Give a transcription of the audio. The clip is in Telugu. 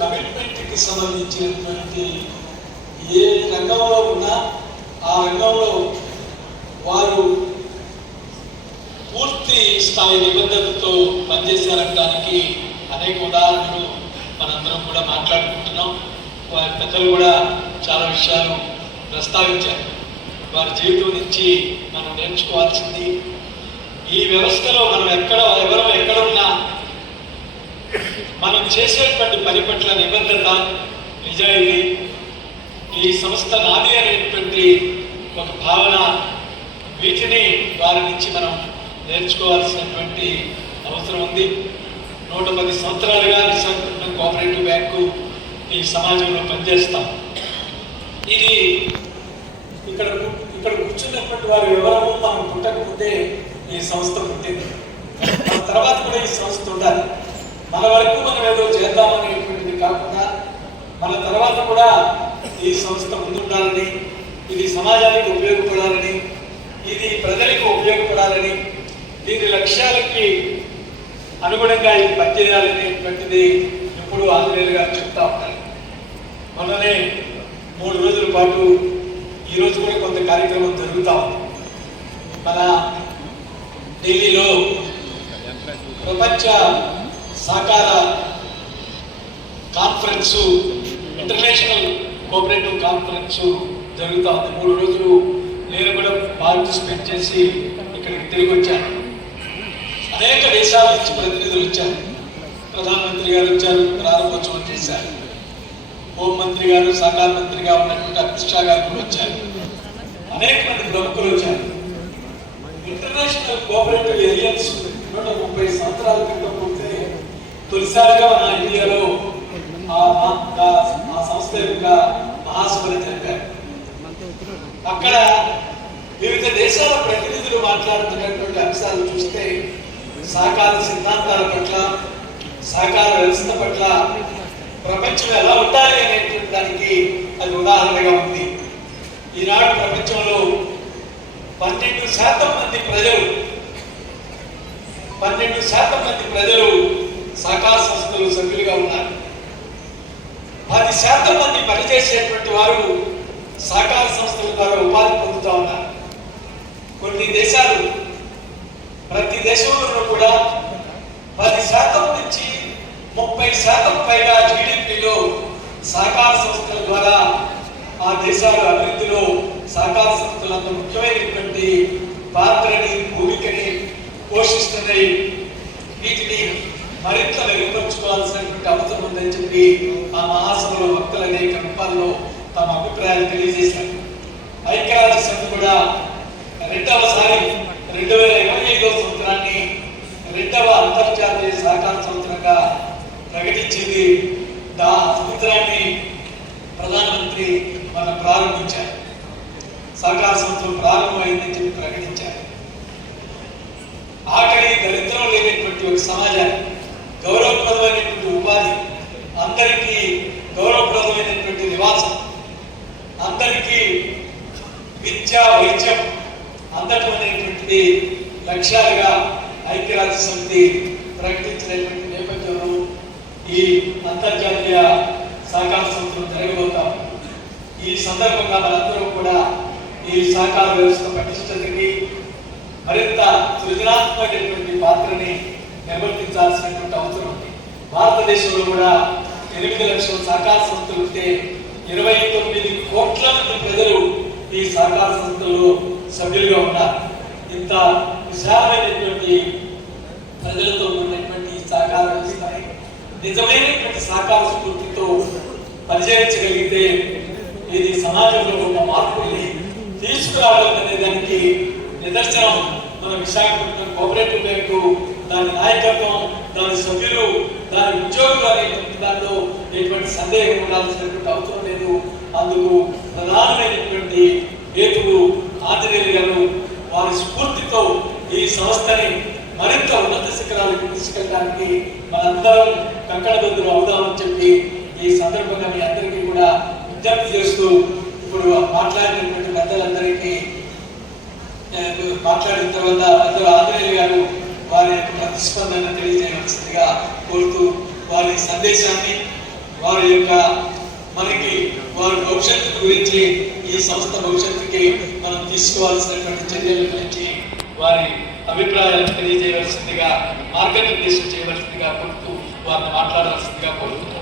కమిట్మెంట్కి సంబంధించినటువంటి ఏ రంగంలో ఉన్నా ఆ రంగంలో వారు పూర్తి స్థాయి నిబద్ధతతో పనిచేశారనడానికి అనేక ఉదాహరణలు మనందరం కూడా మాట్లాడుకుంటున్నాం. వారి పెద్దలు కూడా చాలా విషయాలు ప్రస్తావించారు. వారి జీవితం నుంచి మనం నేర్చుకోవాల్సింది, ఈ వ్యవస్థలో మనం ఎవరు ఎక్కడున్నా మనం చేసేటువంటి పని పట్ల నిబద్ధత, నిజాయితీ, ఈ సంస్థ నాది అనేటువంటి ఒక భావన, వీటిని వారి నుంచి మనం నేర్చుకోవాల్సినటువంటి అవసరం ఉంది. 110 సంవత్సరాలుగా విశాఖపట్నం కోఆపరేటివ్ బ్యాంకు ఈ సమాజంలో పనిచేస్తాం. ఇది ఇక్కడ కూర్చున్నటువంటి వారు ఎవరూ మనం పుట్టకముందే ఈ సంస్థ పుట్టింది. మన తర్వాత కూడా ఈ సంస్థ ఉండాలి. మన వరకు మనం ఏదో చేద్దామనేటువంటిది కాకుండా మన తర్వాత కూడా ఈ సంస్థ ముందుండాలని, ఇది సమాజానికి ఉపయోగపడాలని, ఇది ప్రజలకు ఉపయోగపడాలని, దీని లక్ష్యాలకి అనుగుణంగా ఇది పనిచేయాలనేటువంటిది ఎప్పుడు ఆంజనేయులు గారు చెప్తా ఉంటారు. మొన్ననే 3 రోజుల పాటు ఈరోజు కూడా కొంత కార్యక్రమం జరుగుతూ ఉంది. మన ఢిల్లీలో ప్రపంచ సహకార కాన్ఫరెన్సు, ఇంటర్నేషనల్ కోఆపరేటివ్ కాన్ఫరెన్సు జరుగుతూ ఉంది. 3 రోజులు నేను కూడా పార్టిసిపేట్ చేసి ఇక్కడికి తిరిగి వచ్చాను. అనేక దేశాల నుంచి ప్రతినిధులు వచ్చారు. ప్రధానమంత్రి గారు వచ్చారు, ప్రారంభోత్సవం చేశారు. హోంమంత్రి గారు, సహకార మంత్రిగా ఉన్నటువంటి అమిత్ షా గారు కూడా వచ్చారు. అనేక మంది ప్రముఖులు వచ్చారు. ఇంటర్నేషనల్ కోఆపరేటివ్ ఏలియన్స్ 130 సంవత్సరాల క్రితం ఉంటే తొలిసారిగా మన ఇండియాలో ఆ సంస్థ యొక్క మహాసభలు జరిపారు. అక్కడ వివిధ దేశాల ప్రతినిధులు మాట్లాడుతున్నటువంటి అంశాలు చూస్తే సహకార సిద్ధాంతాల పట్ల, సహకార వ్యవస్థ పట్ల ప్రపంచం ఎలా ఉండాలి అనేటువంటి దానికి అది ఉదాహరణగా ఉంది. ఈనాడు ప్రపంచంలో 12% మంది ప్రజలు సహకార సంస్థలు సభ్యులుగా ఉన్నారు. 10% మంది పనిచేసేటువంటి వారు సహకార సంస్థల ద్వారా ఉపాధి పొందుతూ ఉన్నారు. కొన్ని దేశాలు, ప్రతి దేశంలోనూ కూడా 10% నుంచి 30% పైగా జీడిపిలో సహకార సంస్థల ద్వారా ఆ దేశాల అభివృద్ధిలో సహకార సంస్థలు అంత ముఖ్యమైనటువంటి పాత్రని, భూమికని పోషిస్తున్నాయి. వీటిని మరింత మెరుగుపరుచుకోవాల్సినటువంటి అవసరం ఉందని చెప్పి ఆ మహాసభలో వక్తలు అనేక రూపాల్లో తమ అభిప్రాయాలు తెలియజేశారు. ఐక్యరాజ్య సమితి కూడా 2025 సంవత్సరాన్ని 2వ అంతర్జాతీయ సహకార సంవత్సరంగా ప్రకటించింది. ఆ సంవత్సరాన్ని ప్రధానమంత్రి మనం ప్రారంభించారు. సహకార సంవత్సరం ప్రారంభమైందని చెప్పి ప్రకటించారు. ఆఖరి దరిద్రం లేనటువంటి ఒక సమాజాన్ని, గౌరవప్రదమైనటువంటి ఉపాధి, అందరికీ గౌరవప్రదమైనటువంటి నివాసం, అందరికీ విద్య, వైద్యం అందటం అనేటువంటిది లక్ష్యాలుగా ఐక్యరాజ్య సమితి ప్రకటించినటువంటి నేపథ్యంలో ఈ అంతర్జాతీయ సహకార సంస్థలు జరగబోతాం. ఈ సందర్భంగా మనందరూ కూడా ఈ సహకార వ్యవస్థ పటిష్టతకి మరింత సృజనాత్మకమైనటువంటి పాత్రని నిర్వర్తించాల్సినటువంటి అవసరం ఉంది. భారతదేశంలో కూడా 8 లక్షల సహకార సంస్థలు ఉంటే 29 కోట్ల మంది ప్రజలు ఈ సహకార సంస్థల్లో సభ్యులుగా ఉన్నారు. ఇంత విశాలమైనటువంటి ప్రజలతో ఉన్నటువంటి సహకార వ్యవస్థని నిజమైనటువంటి సహకార స్ఫూర్తితో పరిచయించగలిగితే ఇది సమాజంలో ఉన్న మార్పుల్ని తీసుకురావడం అనే దానికి నిదర్శనం మన విశాఖపట్నం కోఆపరేటివ్ బ్యాంకు, దాని నాయకత్వం, దాని సభ్యులు, దాని ఉద్యోగులు అనేటువంటి దాంట్లో ఎటువంటి సందేహం ఉండాల్సినటువంటి అవసరం లేదు. అందుకు ప్రధానమైనటువంటి హేతువు ఆంజనేయులు గారు వారి స్ఫూర్తితో ఈ సంస్థని మరింత ఉన్నత శిఖరాలకు తీసుకెళ్ళడానికి మనందరం కంకణబద్ధులు అవుదామని చెప్పి ఈ సందర్భంగా మీ అందరికీ కూడా విజ్ఞప్తి చేస్తూ, ఇప్పుడు మాట్లాడినటువంటి పెద్దలందరికీ మాట్లాడిన తర్వాత పెద్దలు ఆంజనేయులు గారు వారి యొక్క ప్రతిస్పందన తెలియజేయవలసిందిగా కోరుతూ వారి సందేశాన్ని వారి యొక్క మనకి వారి భవిష్యత్తు గురించి, ఈ సంస్థ భవిష్యత్తుకి మనం తీసుకోవాల్సినటువంటి చర్యల గురించి వారి అభిప్రాయాలను తెలియజేయవలసిందిగా, మార్గనిర్దేశం చేయవలసిందిగా కోరుతూ వారిని మాట్లాడవలసిందిగా కోరుతున్నాను.